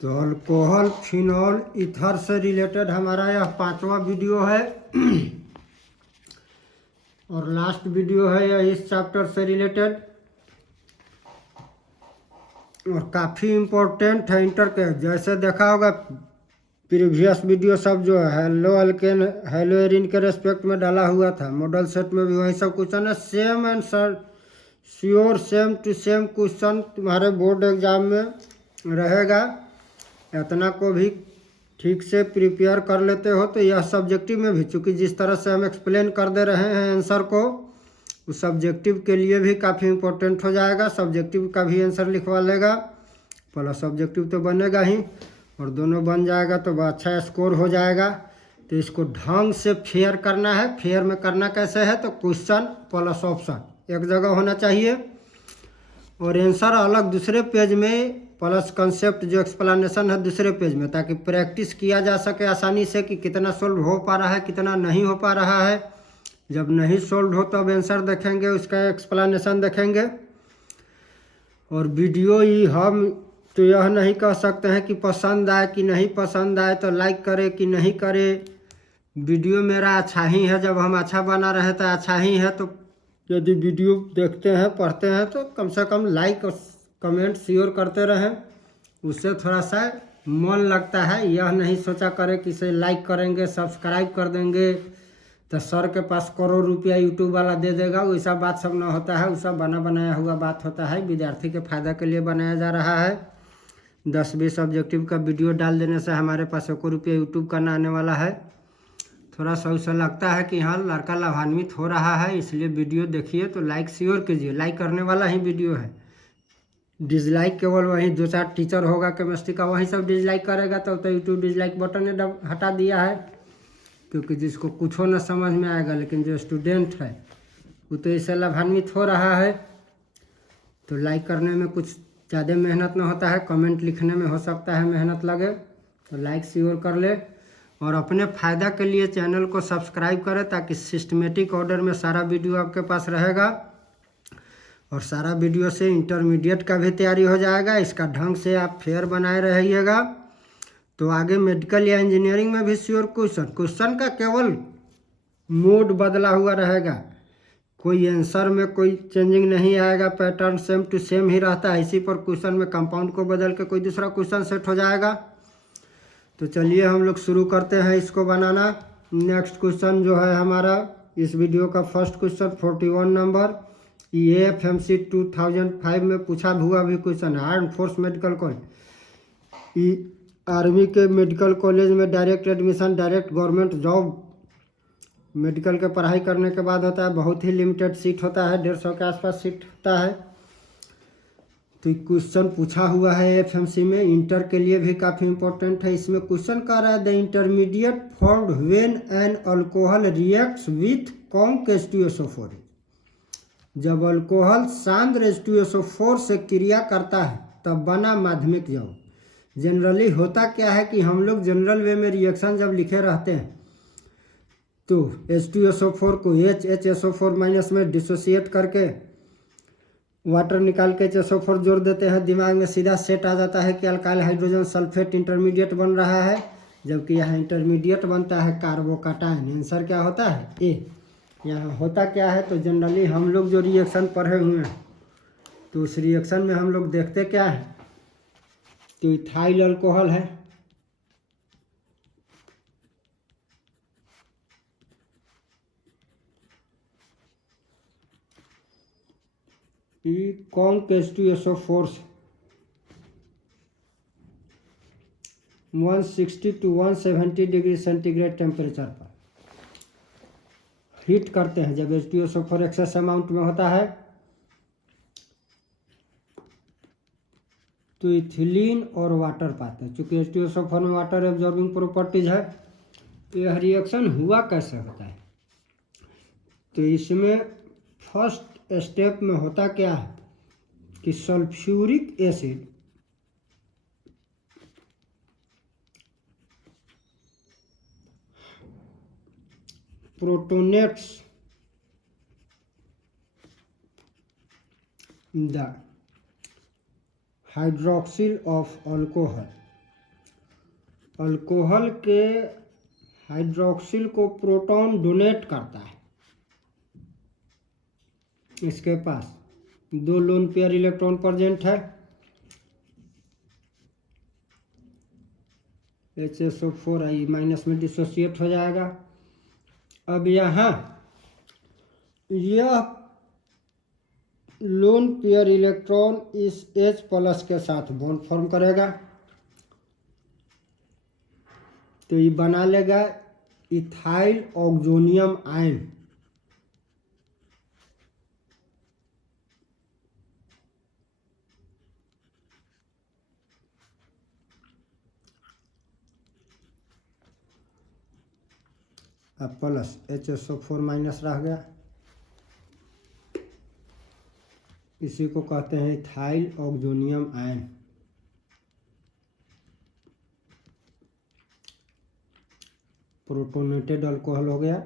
तो alcohol phenol ether से related हमारा यह 5वां वीडियो है और लास्ट वीडियो है यह इस चैप्टर से रिलेटेड और काफ़ी इम्पोर्टेंट है इंटर के। जैसे देखा होगा प्रीवियस वीडियो सब जो है हेलो अल्केन हेलो एरिन के रेस्पेक्ट में डाला हुआ था, मॉडल सेट में भी वही सब क्वेश्चन है। Same answer sure same to same question तुम्हारे बोर्ड एग्जाम में रहेगा। इतना को भी ठीक से प्रिपेयर कर लेते हो तो यह सब्जेक्टिव में भी, चूँकि जिस तरह से हम एक्सप्लेन कर दे रहे हैं आंसर को, उस सब्जेक्टिव के लिए भी काफ़ी इम्पोर्टेंट हो जाएगा। सब्जेक्टिव का भी आंसर लिखवा लेगा, प्लस सब्जेक्टिव तो बनेगा ही, और दोनों बन जाएगा तो अच्छा स्कोर हो जाएगा। तो इसको ढंग से फेयर करना है। फेयर में करना कैसे है, तो क्वेश्चन प्लस ऑप्शन एक जगह होना चाहिए और आंसर अलग दूसरे पेज में, प्लस कंसेप्ट जो एक्सप्लेनेशन है दूसरे पेज में, ताकि प्रैक्टिस किया जा सके आसानी से कि कितना सोल्व हो पा रहा है कितना नहीं हो पा रहा है। जब नहीं सोल्व हो तब आंसर देखेंगे, उसका एक्सप्लेनेशन देखेंगे। और वीडियो ही हम तो यह नहीं कह सकते हैं कि पसंद आए कि नहीं पसंद आए तो लाइक करे कि नहीं करे। वीडियो मेरा अच्छा ही है, जब हम अच्छा बना रहे तो अच्छा ही है। तो यदि वीडियो देखते हैं पढ़ते हैं तो कम से कम लाइक और कमेंट शेयर करते रहें, उससे थोड़ा सा मन लगता है। यह नहीं सोचा करें कि इसे लाइक करेंगे सब्सक्राइब कर देंगे तो सर के पास करोड़ रुपया यूट्यूब वाला दे देगा, वैसा बात सब ना होता है। वो सब बना बनाया हुआ बात होता है, विद्यार्थी के फायदा के लिए बनाया जा रहा है। 10-20 ऑब्जेक्टिव का वीडियो डाल देने से हमारे पास 1 रुपया यूट्यूब का ना आने वाला है। थोड़ा सा उसे लगता है कि हाँ लड़का लाभान्वित हो रहा है, इसलिए वीडियो देखिए तो लाइक शेयर कीजिए। लाइक करने वाला ही वीडियो है, डिसलाइक केवल वही 2-4 टीचर होगा केमिस्ट्री का, वही सब डिसलाइक करेगा। तब तो यूट्यूब डिसलाइक बटन ने हटा दिया है, क्योंकि जिसको कुछ हो न समझ में आएगा, लेकिन जो स्टूडेंट है वो तो इससे लाभान्वित हो रहा है। तो लाइक करने में कुछ ज़्यादा मेहनत न होता है, कमेंट लिखने में हो सकता है मेहनत लगे, तो लाइक शेयर कर ले। और अपने फ़ायदा के लिए चैनल को सब्सक्राइब करें, ताकि सिस्टमेटिक ऑर्डर में सारा वीडियो आपके पास रहेगा और सारा वीडियो से इंटरमीडिएट का भी तैयारी हो जाएगा। इसका ढंग से आप फेयर बनाए रहिएगा तो आगे मेडिकल या इंजीनियरिंग में भी श्योर क्वेश्चन का केवल मोड बदला हुआ रहेगा, कोई आंसर में कोई चेंजिंग नहीं आएगा, पैटर्न सेम टू सेम ही रहता है। इसी पर क्वेश्चन में कंपाउंड को बदल के कोई दूसरा क्वेश्चन सेट हो जाएगा। तो चलिए हम लोग शुरू करते हैं इसको बनाना। नेक्स्ट क्वेश्चन जो है हमारा इस वीडियो का फर्स्ट क्वेश्चन 41 नंबर, ये FMC 2005 में पूछा हुआ भी क्वेश्चन है। Arm force medical college, army के मेडिकल कॉलेज में direct admission, direct government job medical के पढ़ाई करने के बाद होता है। बहुत ही लिमिटेड सीट होता है, 150 के आसपास सीट होता है। तो क्वेश्चन पूछा हुआ है FMC में, इंटर के लिए भी काफ़ी इंपॉर्टेंट है। इसमें क्वेश्चन कह रहा है the intermediate formed when an alcohol reacts with conc H2SO4। जब अल्कोहल सांद्र H2SO4 से क्रिया करता है तब बना माध्यमिक यौगिक। जनरली होता क्या है कि हम लोग जनरल वे में रिएक्शन जब लिखे रहते हैं तो H2SO4 को HHSO4- में डिसोसिएट करके वाटर निकाल के HSO4 जोड़ देते हैं। दिमाग में सीधा सेट आ जाता है कि अल्काइल हाइड्रोजन सल्फेट इंटरमीडिएट बन रहा है, जबकि यहाँ इंटरमीडिएट बनता है कार्बोकैटायन। आंसर क्या होता है ए। यहाँ होता क्या है, तो जनरली हम लोग जो रिएक्शन पढ़े हुए हैं तो उस रिएक्शन में हम लोग देखते क्या है, तो इथाइल अल्कोहल है, conc H2SO4 160 to 170 degree centigrade temperature पर हीट करते हैं। जब H2SO4 एक्सेस अमाउंट में होता है तो इथिलीन और वाटर पाते हैं। चूँकि H2SO4 में वाटर एब्जॉर्बिंग प्रॉपर्टीज है, तो यह रिएक्शन हुआ कैसे होता है, तो इसमें फर्स्ट स्टेप में होता क्या है कि sulphuric acid protonates the hydroxyl of alcohol alcohol के हाइड्रोक्सिल को प्रोटॉन डोनेट करता है। इसके पास 2 लोन पेयर इलेक्ट्रॉन प्रेजेंट है। HSO4 माइनस में डिसोसिएट हो जाएगा। अब यहाँ यह लोन पेयर इलेक्ट्रॉन इस H प्लस के साथ बॉन्ड फॉर्म करेगा, तो ये बना लेगा इथाइल ऑक्सोनियम आयन। अब प्लस HSO4 माइनस रह गया, इसी को कहते हैं ethyl oxonium ion. Protonated alcohol हो गया।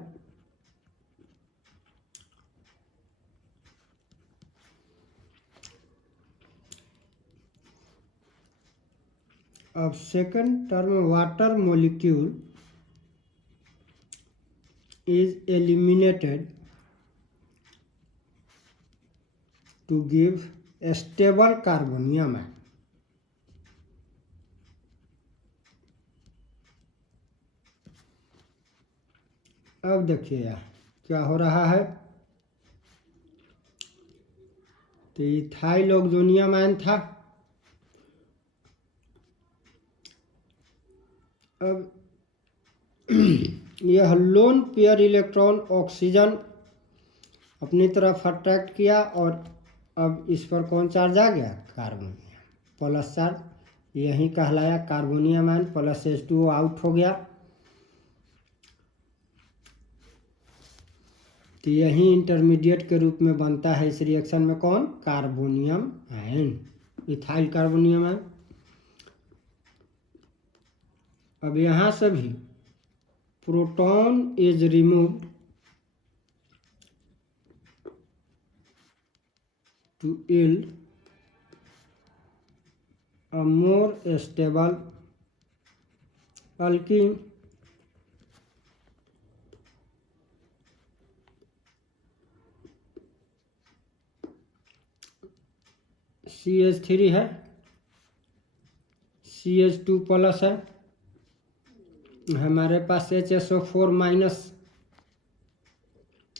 अब second term water molecule is eliminated to give a stable carbonium ion. अब देखिए यहाँ क्या हो रहा है, तो इथाइल ऑक्सोनियम आयन था। अब यह लोन पेयर इलेक्ट्रॉन ऑक्सीजन अपनी तरफ अट्रैक्ट किया और अब इस पर कौन चार्ज आ गया, कार्बोनियम प्लस चार्ज, यही कहलाया carbonium ion. Plus H2O out हो गया, तो यही इंटरमीडिएट के रूप में बनता है इस रिएक्शन में कौन, carbonium ion, ethyl carbonium ion. अब यहाँ से भी proton is removed to yield a more stable alkene CH3 है, CH2 प्लस है, हमारे पास HSO4 माइनस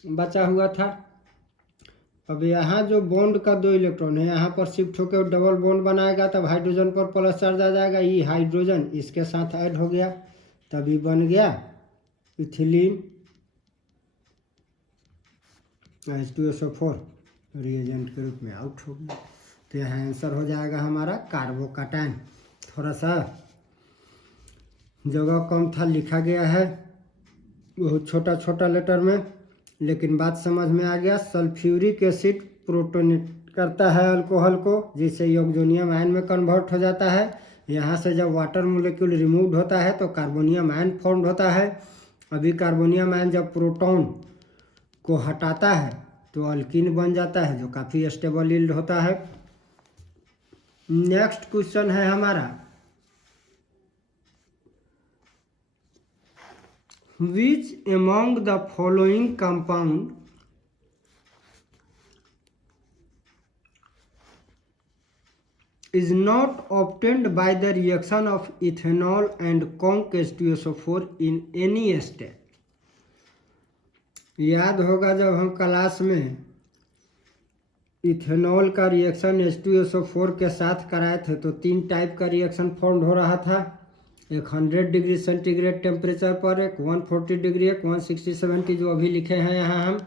बचा हुआ था। अब यहाँ जो बॉन्ड का 2 इलेक्ट्रॉन है यहाँ पर शिफ्ट होकर डबल बॉन्ड बनाएगा, तब हाइड्रोजन पर प्लस चार्ज आ जाएगा, ये हाइड्रोजन इसके साथ ऐड हो गया, तभी बन गया इथिलीन H2SO4 रिएजेंट के रूप में आउट हो गया। तो यहाँ आंसर हो जाएगा हमारा कार्बोकैटायन। थोड़ा सा जगह कम था, लिखा गया है बहुत छोटा छोटा लेटर में, लेकिन बात समझ में आ गया। सल्फ्यूरिक एसिड प्रोटोनेट करता है अल्कोहल को, जिससे ऑक्सोनियम आयन में कन्वर्ट हो जाता है। यहाँ से जब वाटर मोलिक्यूल रिमूव्ड होता है तो कार्बोनियम आयन फॉर्म होता है। अभी कार्बोनियम आयन जब प्रोटॉन को हटाता है तो अल्कीन बन जाता है, जो काफ़ी स्टेबल यील्ड होता है। नेक्स्ट क्वेश्चन है हमारा, which among the following compound is not obtained by the reaction of ethanol and conc H2SO4 in any state? याद होगा जब हम क्लास में इथेनॉल का रिएक्शन H2SO4 के साथ कराए थे तो 3 टाइप का रिएक्शन फॉर्म हो रहा था। एक 100 डिग्री सेंटीग्रेड टेम्परेचर पर, एक 140 डिग्री, एक 160-170 जो अभी लिखे हैं यहाँ हम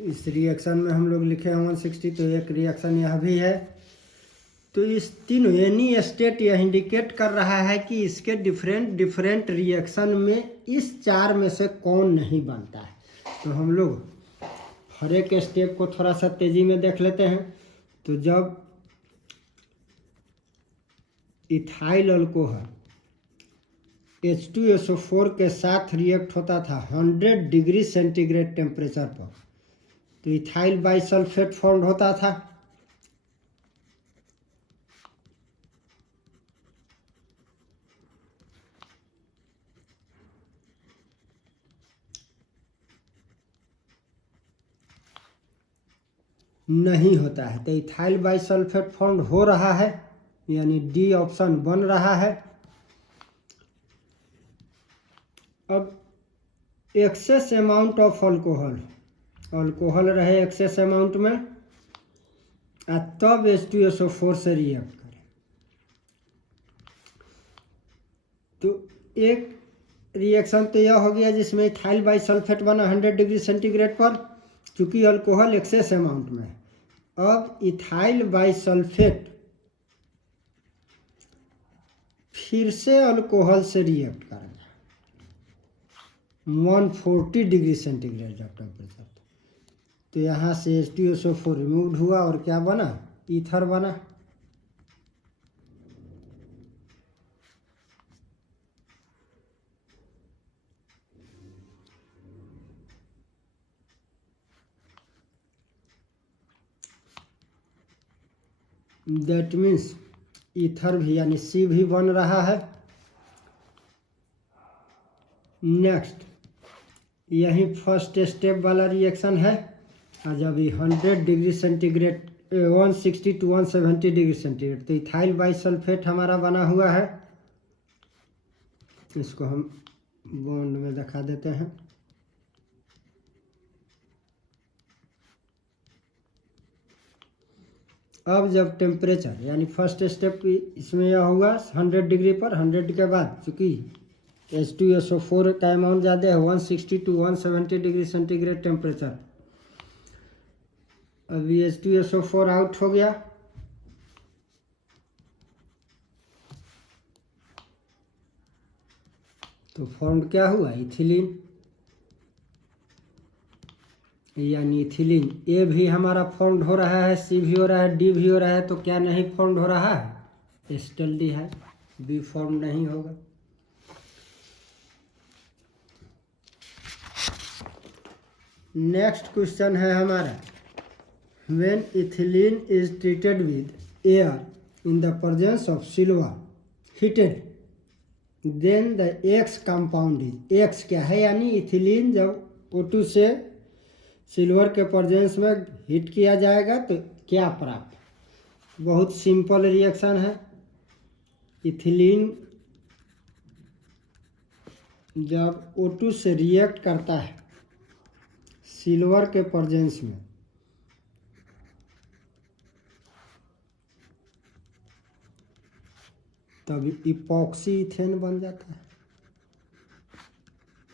इस रिएक्शन में हम लोग लिखे हैं 160, तो एक रिएक्शन यह भी है। तो इस तीनों एनी स्टेट यह इंडिकेट कर रहा है कि इसके डिफरेंट रिएक्शन में इस 4 में से कौन नहीं बनता है। तो हम लोग हर एक स्टेप को थोड़ा सा तेजी में देख लेते हैं। तो जब इथाइल अल्कोहल H2SO4 के साथ रिएक्ट होता था 100 डिग्री सेंटीग्रेड टेम्परेचर पर, तो इथाइल बाइसल्फेट फॉर्म होता था। नहीं होता है, तो इथाइल बाइसल्फेट फॉर्म हो रहा है, यानी डी ऑप्शन बन रहा है। अब एक्सेस अमाउंट ऑफ अल्कोहल रहे एक्सेस अमाउंट में, तब H2SO4 से रिएक्ट करें, तो एक रिएक्शन तो यह हो गया जिसमें इथाइल बाइसल्फेट बना 100 डिग्री सेंटीग्रेड पर, चूँकि अल्कोहल एक्सेस अमाउंट में है। अब इथाइल बाइसल्फेट फिर से अल्कोहल से रिएक्ट करेगा 140 डिग्री सेंटीग्रेड जब टेम्परेचर, तो यहाँ से H2SO4 रिमूव हुआ और क्या बना, ईथर बना। दैट मीन्स ईथर भी यानी सी भी बन रहा है। नेक्स्ट यही फर्स्ट स्टेप वाला रिएक्शन है, और जब ये 100 degree centigrade 160 to 170 degree centigrade, तो इथाइल बाइसल्फेट हमारा बना हुआ है। इसको हम बॉन्ड में दिखा देते हैं। अब जब टेम्परेचर यानी फर्स्ट स्टेप इसमें यह होगा 100 डिग्री पर, 100 के बाद चूँकि H2SO4 का अमाउंट ज़्यादा है 160 to 170 डिग्री सेंटीग्रेड टेम्परेचर। अभी H2SO4 आउट हो गया, तो फॉर्म क्या हुआ, इथिलीन, यानी इथिलीन। ए भी हमारा फॉर्म हो रहा है, सी भी हो रहा है, डी भी हो रहा है, तो क्या नहीं फॉर्म हो रहा है, एसिटाल्डिहाइड, बी फॉर्म नहीं होगा। नेक्स्ट क्वेश्चन है हमारा, when ethylene is treated with air in the presence of silver heated, then the X compound is, X क्या है, यानी इथिलीन जब O2 से सिल्वर के प्रेजेंस में हीट किया जाएगा तो क्या प्राप्त, बहुत सिंपल रिएक्शन है। इथिलीन जब O2 से रिएक्ट करता है सिल्वर के प्रेजेंस में, तब इपॉक्सी इथेन बन जाता है।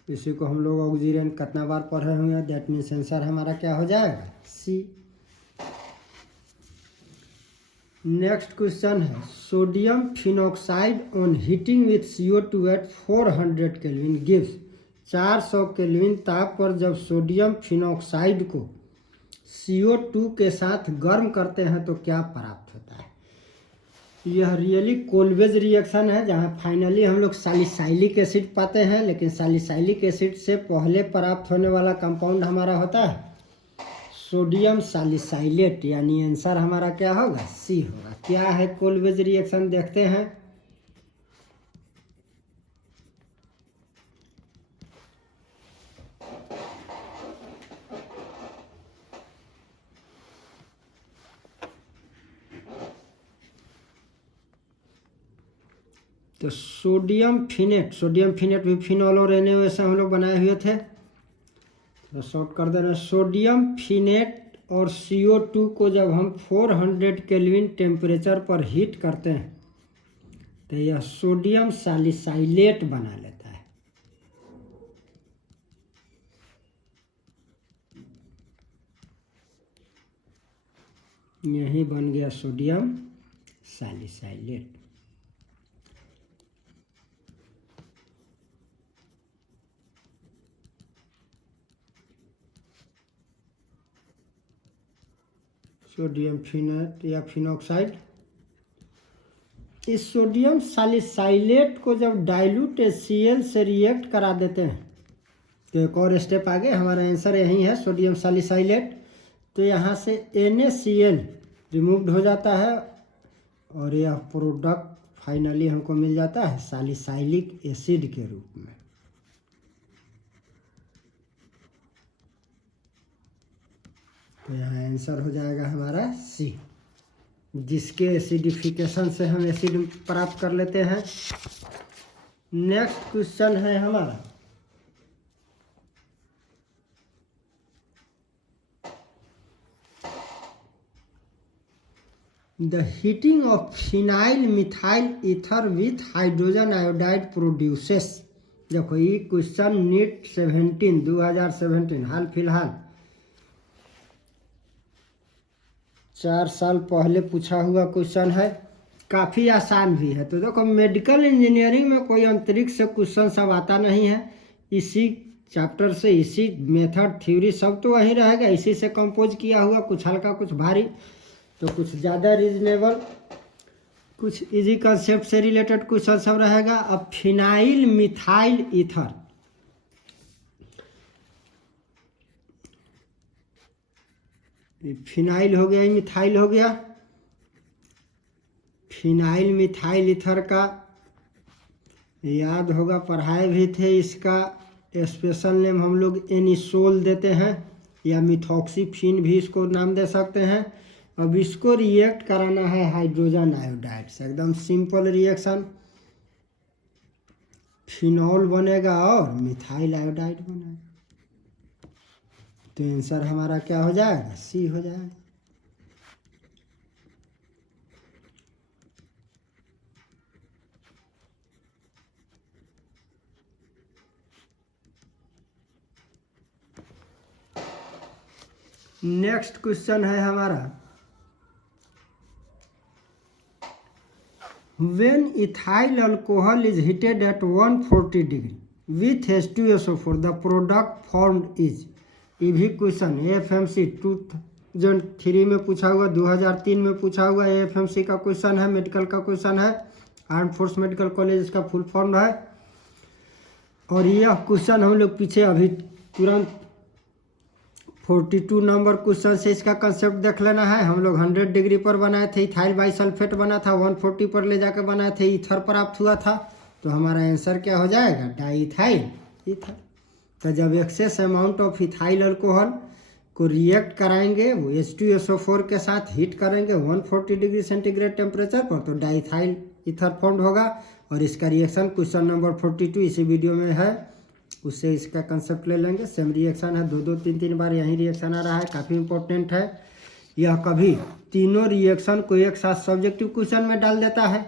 इसी को हम लोग ऑक्सीजन कितना बार पढ़े हुए हैं, दैट मीन्स आंसर हमारा क्या हो जाएगा, सी। नेक्स्ट क्वेश्चन है, sodium phenoxide on heating with CO2 at 400 kelvin gives, 400 kelvin ताप पर जब सोडियम फिनॉक्साइड को CO2 के साथ गर्म करते हैं तो क्या प्राप्त होता है। यह रियली कोल्वेज रिएक्शन है, जहाँ फाइनली हम लोग सैलिसाइलिक एसिड पाते हैं, लेकिन सैलिसाइलिक एसिड से पहले प्राप्त होने वाला कंपाउंड हमारा होता है सोडियम सैलिसाइलेट, यानी आंसर हमारा क्या होगा, सी होगा। क्या है कोल्वेज रिएक्शन, देखते हैं। तो सोडियम फिनेट भी फिनॉल और NaO ऐसे हम लोग बनाए हुए थे, तो शॉर्ट कर देना। सोडियम फिनेट और CO2 को जब हम 400 केल्विन टेम्परेचर पर हीट करते हैं तो यह सोडियम सैलिसाइलेट बना लेता है। यही बन गया सोडियम सैलिसाइलेट। सोडियम फिनेट या फिनॉक्साइड, इस सोडियम सैलिसाइलेट को जब डाइल्यूट HCl से रिएक्ट करा देते हैं तो एक और स्टेप आगे, हमारा आंसर यही है सोडियम सैलिसाइलेट। तो यहाँ से NaCl रिमूव्ड हो जाता है और यह प्रोडक्ट फाइनली हमको मिल जाता है सैलिसाइलिक एसिड के रूप में। तो यहाँ आंसर हो जाएगा हमारा सी, जिसके एसिडिफिकेशन से हम एसिड प्राप्त कर लेते हैं। नेक्स्ट क्वेश्चन है हमारा, the heating of phenyl methyl ether with hydrogen iodide produces. देखो ये क्वेश्चन नीट 2017 हाल फिलहाल 4 साल पहले पूछा हुआ क्वेश्चन है, काफ़ी आसान भी है। तो देखो मेडिकल इंजीनियरिंग में कोई अंतरिक्ष से क्वेश्चन सब आता नहीं है, इसी चैप्टर से, इसी मेथड थ्योरी सब तो वही रहेगा, इसी से कंपोज किया हुआ, कुछ हल्का कुछ भारी, तो कुछ ज़्यादा रीजनेबल, कुछ इजी कंसेप्ट से रिलेटेड क्वेश्चन सब रहेगा। अब फिनाइल मिथाइल ईथर, फिनाइल हो गया, मिथाइल हो गया। फिनाइल मिथाइल ईथर का याद होगा, पढ़ाए भी थे, इसका स्पेशल नेम हम लोग एनिसोल देते हैं, या मिथॉक्सीफिन भी इसको नाम दे सकते हैं। अब इसको रिएक्ट कराना है हाइड्रोजन आयोडाइड से, एकदम सिंपल रिएक्शन, फिनॉल बनेगा और मिथाइल आयोडाइड बनेगा। तो आंसर हमारा क्या हो जाएगा, सी हो जाएगा। नेक्स्ट क्वेश्चन है हमारा, when ethyl alcohol is heated at 140 degree with H2SO4 the product formed is। ये भी क्वेश्चन AFMC 2003 में पूछा हुआ, 2003 में पूछा हुआ AFMC का क्वेश्चन है, मेडिकल का क्वेश्चन है, आर्म फोर्स मेडिकल कॉलेज इसका फुल फॉर्म है। और यह क्वेश्चन हम लोग पीछे अभी तुरंत 42 नंबर क्वेश्चन से इसका कंसेप्ट देख लेना है। हम लोग 100 डिग्री पर बनाए थे, इथाइल बाइसल्फेट बना था, 140 पर ले जाकर बनाए थे, ईथर प्राप्त हुआ था। तो हमारा आंसर क्या हो जाएगा, डाईथाइल ईथर। तो जब excess amount of ethyl alcohol को रिएक्ट कराएंगे, वो H2SO4 के साथ हीट करेंगे 140 डिग्री सेंटीग्रेड टेम्परेचर पर, तो डाईथाइल ईथर फॉर्म होगा। और इसका रिएक्शन क्वेश्चन नंबर 42 इसी वीडियो में है, उससे इसका कंसेप्ट ले लेंगे। सेम रिएक्शन है, 2-3 बार यही रिएक्शन आ रहा है, काफ़ी इंपॉर्टेंट है। यह कभी तीनों रिएक्शन को एक साथ सब्जेक्टिव क्वेश्चन में डाल देता है,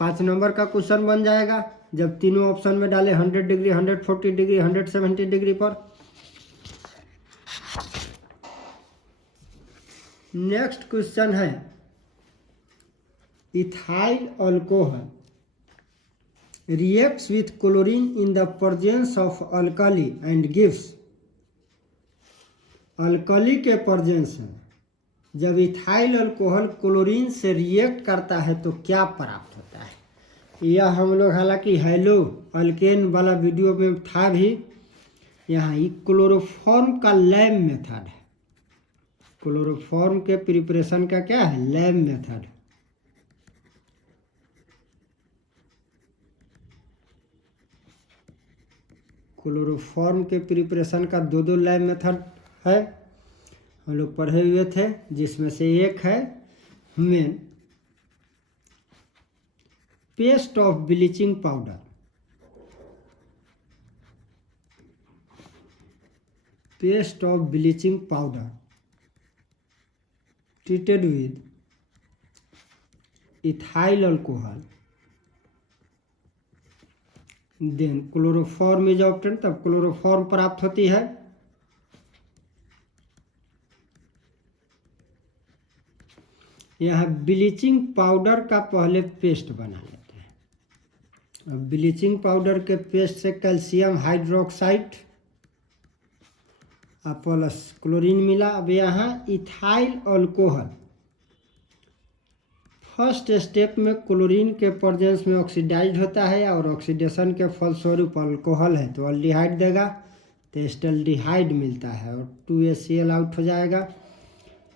5 नंबर का क्वेश्चन बन जाएगा जब तीनों ऑप्शन में डाले 100 डिग्री, 140 डिग्री, 170 डिग्री पर। नेक्स्ट क्वेश्चन है, ethyl alcohol reacts with chlorine in the presence of alkali and gives। Alkali के प्रेजेंस में जब इथाइल अल्कोहल क्लोरीन से रिएक्ट करता है तो क्या प्राप्त होता है। यह हम लोग हालांकि हेलो अल्केन वाला वीडियो में था भी, यहाँ ये क्लोरोफॉर्म का लैब मेथड है। क्लोरोफॉर्म के प्रिपरेशन का क्या है, लैब मेथड। क्लोरोफॉर्म के प्रिपरेशन का 2 लैब मेथड है, हम लोग पढ़े हुए थे, जिसमें से एक है main paste of bleaching powder. Paste of bleaching powder treated with ethyl alcohol, then chloroform is obtain, तब क्लोरोफॉर्म प्राप्त होती है। यहाँ ब्लीचिंग पाउडर का पहले पेस्ट बना लेते हैं। अब ब्लीचिंग पाउडर के पेस्ट से कैल्शियम हाइड्रोक्साइड प्लस क्लोरीन मिला। अब यहाँ इथाइल अल्कोहल फर्स्ट स्टेप में क्लोरीन के प्रेजेंस में ऑक्सीडाइज होता है, और ऑक्सीडेशन के फलस्वरूप अल्कोहल है तो अल्डिहाइड देगा, तो एस्टल्डिहाइड मिलता है और 2HCl आउट हो जाएगा।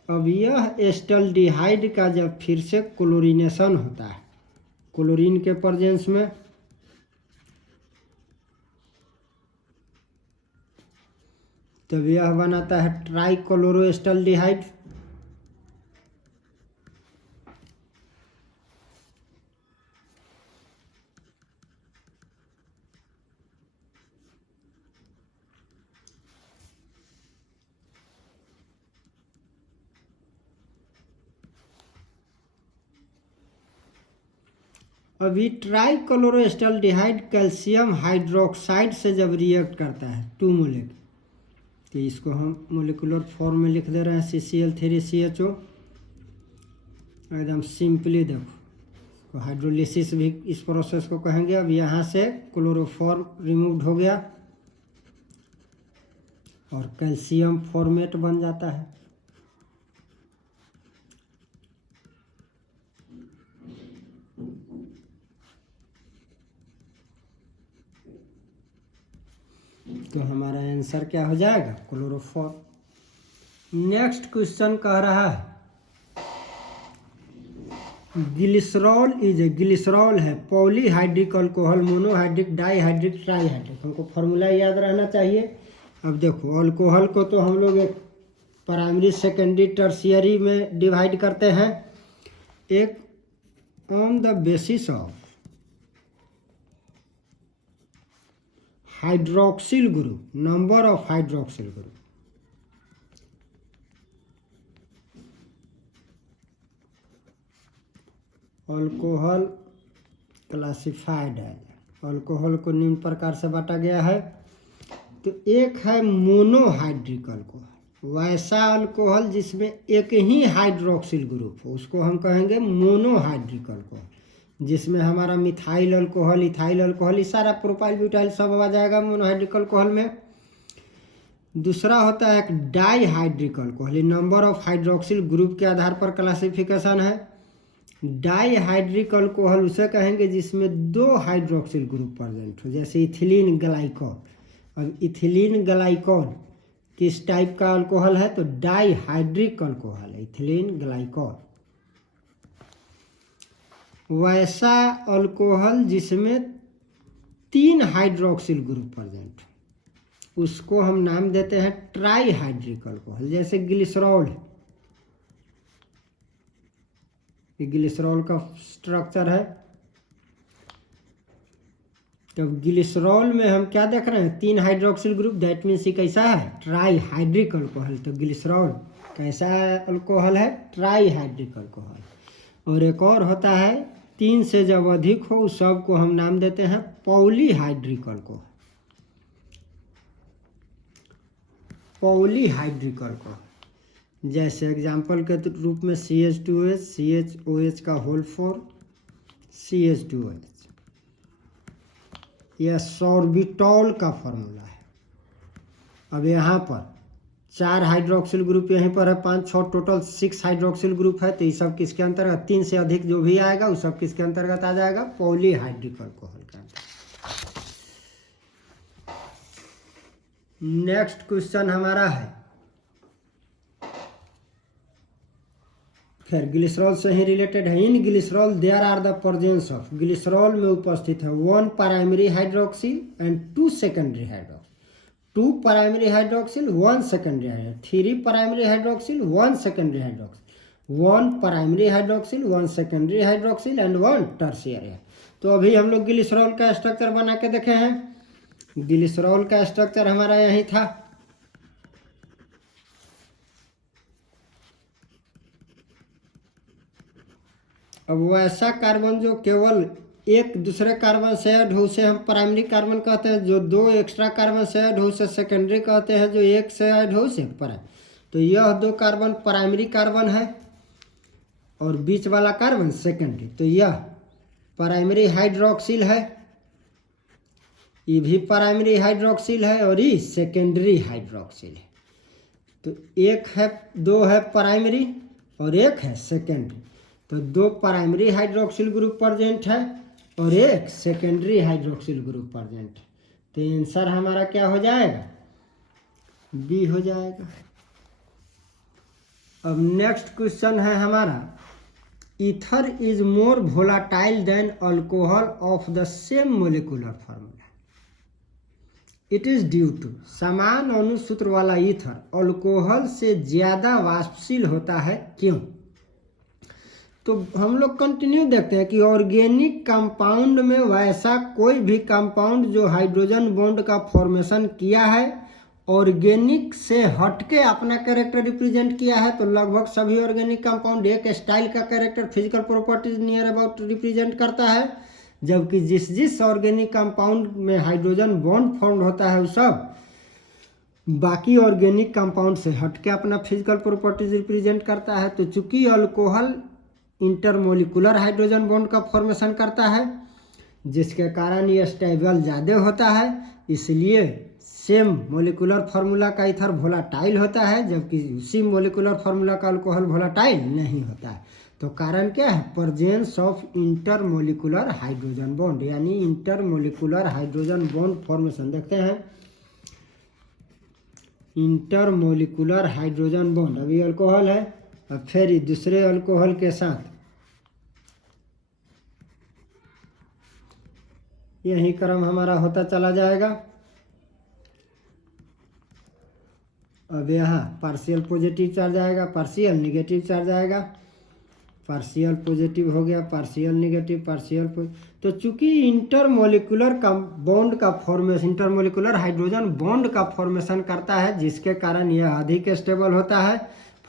अब यह एस्टल्डिहाइड का जब फिर से क्लोरीनेशन होता है क्लोरीन के प्रेजेंस में, तब यह बनाता है ट्राइक्लोरोएस्टल्डिहाइड। अभी ट्राइक्लोरोएस्टल्डिहाइड कैल्शियम हाइड्रोक्साइड से जब रिएक्ट करता है 2 मोलेक्यूल, तो इसको हम मोलिकुलर फॉर्म में लिख दे रहे हैं CCl3CHO। एकदम सिंपली देखो, तो हाइड्रोलिसिस भी इस प्रोसेस को कहेंगे। अब यहाँ से क्लोरोफॉर्म रिमूव्ड हो गया और कैल्शियम फॉर्मेट बन जाता है। तो हमारा आंसर क्या हो जाएगा? क्लोरोफॉर्म। नेक्स्ट क्वेश्चन कह रहा है ग्लिसरॉल इज ए, ग्लिसरॉल है polyhydric alcohol, monohydric, dihydric, trihydric. हमको फॉर्मूला याद रहना चाहिए। अब देखो, अल्कोहल को तो हम लोग एक प्राइमरी, सेकेंडरी, टर्शियरी में डिवाइड करते हैं। एक on the basis of hydroxyl group, number of hydroxyl group. Alcohol classified है। अल्कोहल को निम्न प्रकार से बांटा गया है। तो एक है मोनोहाइड्रिक अल्कोहल, वैसा अल्कोहल जिसमें एक ही हाइड्रोक्सिल ग्रुप हो, उसको हम कहेंगे मोनोहाइड्रिक अल्कोहल। जिसमें हमारा मिथाइल अल्कोहल, इथाइल अल्कोहल, ये सारा प्रोपाइल ब्यूटाइल सब आ जाएगा मोनोहाइड्रिक अल्कोहल में। दूसरा होता है एक डाईहाइड्रिक अल्कोहल, ये नंबर ऑफ हाइड्रोक्सिल ग्रुप के आधार पर क्लासिफिकेशन है। डाईहाइड्रिक अल्कोहल उसे कहेंगे जिसमें 2 हाइड्रोक्सिल ग्रुप प्रेजेंट हो, जैसे इथिलीन ग्लाइकॉल। अब इथिलीन ग्लाइकॉल किस टाइप का अल्कोहल है? तो डाईहाइड्रिक अल्कोहल है इथिलीन ग्लाइकॉल। वैसा अल्कोहल जिसमें 3 हाइड्रोक्सिल ग्रुप प्रेजेंट, उसको हम नाम देते हैं ट्राईहाइड्रिक अल्कोहल। जैसे ग्लिसरॉल, ये ग्लिसरॉल का स्ट्रक्चर है। तो ग्लिसरॉल में हम क्या देख रहे हैं? 3 हाइड्रोक्सिल ग्रुप, दैट मीन्स ये कैसा है? Trihydric alcohol. तो ग्लिसरॉल कैसा अल्कोहल है? Trihydric alcohol. और एक और होता है 3 से जब अधिक हो, उस सब को हम नाम देते हैं पॉलीहाइड्रिक अल्कोहल। पॉलीहाइड्रिक अल्कोहल, जैसे एग्जाम्पल के रूप में CH2H, CHOH का होल फॉर्म CH2H। यह सॉर्बिटॉल का फॉर्मूला है। अब यहाँ पर 4 हाइड्रोक्सिल ग्रुप यहीं पर है, 5, 6, टोटल 6 हाइड्रोक्सिल ग्रुप है। तो ये सब किसके अंतर्गत? 3 से अधिक जो भी आएगा वो सब किसके अंतर्गत आ जाएगा? पॉलीहाइड्रिक अल्कोहल के अंतर्गत। नेक्स्ट क्वेश्चन हमारा है, खैर ग्लिसरॉल से ही रिलेटेड है। In glycerol there are the presence of, glycerol में उपस्थित है 1 primary hydroxyl and 2 secondary hydroxyl. 2 primary hydroxyl, 1 secondary hydroxyl, 3 primary hydroxyl, 1 secondary hydroxyl, 1 primary hydroxyl, 1 secondary hydroxyl and 1 tertiary. तो अभी हम लोग ग्लिसरॉल का स्ट्रक्चर बना के देखे हैं। ग्लिसरॉल का स्ट्रक्चर हमारा यही था। अब वैसा कार्बन जो केवल एक दूसरे कार्बन से ऐड हो उसे हम प्राइमरी कार्बन कहते हैं। जो 2 एक्स्ट्रा कार्बन से ऐड हो उसे सेकेंडरी कहते हैं। जो 1 से ऐड हो उसे प्राइमरी। तो यह 2 कार्बन प्राइमरी कार्बन है और बीच वाला कार्बन सेकेंडरी। तो यह प्राइमरी हाइड्रोक्सिल है, ये भी प्राइमरी हाइड्रोक्सिल है और ये सेकेंडरी हाइड्रोक्सिल है। तो 2 है प्राइमरी और 1 है सेकेंडरी। तो 2 प्राइमरी हाइड्रोक्सिल ग्रुप प्रेजेंट है और 1 सेकेंडरी हाइड्रोक्सिल ग्रुप प्रेजेंट है। तो आंसर हमारा क्या हो जाएगा? बी हो जाएगा। अब नेक्स्ट क्वेश्चन है हमारा, ether is more volatile than alcohol of the same molecular formula. It is due to समान अणुसूत्र वाला ईथर अल्कोहल से ज़्यादा वाष्पशील होता है, क्यों? तो हम लोग कंटिन्यू देखते हैं कि ऑर्गेनिक कंपाउंड में वैसा कोई भी कंपाउंड जो हाइड्रोजन बॉन्ड का फॉर्मेशन किया है, ऑर्गेनिक से हटके अपना कैरेक्टर रिप्रेजेंट किया है, तो लगभग सभी ऑर्गेनिक कंपाउंड एक स्टाइल का character, physical properties near about represent करता है। जबकि जिस जिस ऑर्गेनिक कंपाउंड में हाइड्रोजन बॉन्ड फॉर्म होता है वो सब बाकी ऑर्गेनिक कंपाउंड से हटके अपना फिजिकल प्रॉपर्टीज रिप्रेजेंट करता है। तो चूंकि अल्कोहल इंटरमोलिकुलर हाइड्रोजन बॉन्ड का फॉर्मेशन करता है, जिसके कारण ये स्टेबल ज़्यादा होता है, इसलिए सेम मोलिकुलर फार्मूला का ईथर वोलाटाइल होता है, जबकि उसी मोलिकुलर फार्मूला का अल्कोहल वोलाटाइल नहीं होता है। तो कारण क्या है? Presence of intermolecular hydrogen bond, यानी इंटरमोलिकुलर हाइड्रोजन बॉन्ड फॉर्मेशन। देखते हैं इंटरमोलिकुलर हाइड्रोजन बॉन्ड, अभी अल्कोहल है, अब फिर दूसरे अल्कोहल के साथ यही क्रम हमारा होता चला जाएगा। अब यहाँ पार्शियल पॉजिटिव चार्ज आएगा, पार्शियल निगेटिव चार्ज आएगा, पार्शियल पॉजिटिव हो गया, पार्शियल निगेटिव, पार्शियल। तो चूंकि इंटरमोलिकुलर का बॉन्ड का फॉर्मेशन, इंटरमोलिकुलर हाइड्रोजन बॉन्ड का फॉर्मेशन करता है, जिसके कारण यह अधिक स्टेबल होता है,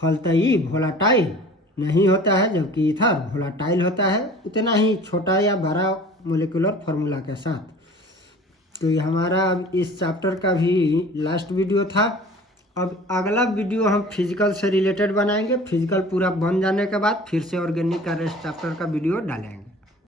फलतई वोलाटाइल नहीं होता है, जबकि ईथर वोलाटाइल होता है, उतना ही छोटा या बड़ा मोलिकुलर फार्मूला के साथ। तो ये हमारा इस चैप्टर का भी लास्ट वीडियो था। अब अगला वीडियो हम फिजिकल से रिलेटेड बनाएंगे। फिजिकल पूरा बन जाने के बाद फिर से ऑर्गेनिक का रेस्ट चैप्टर का वीडियो डालेंगे।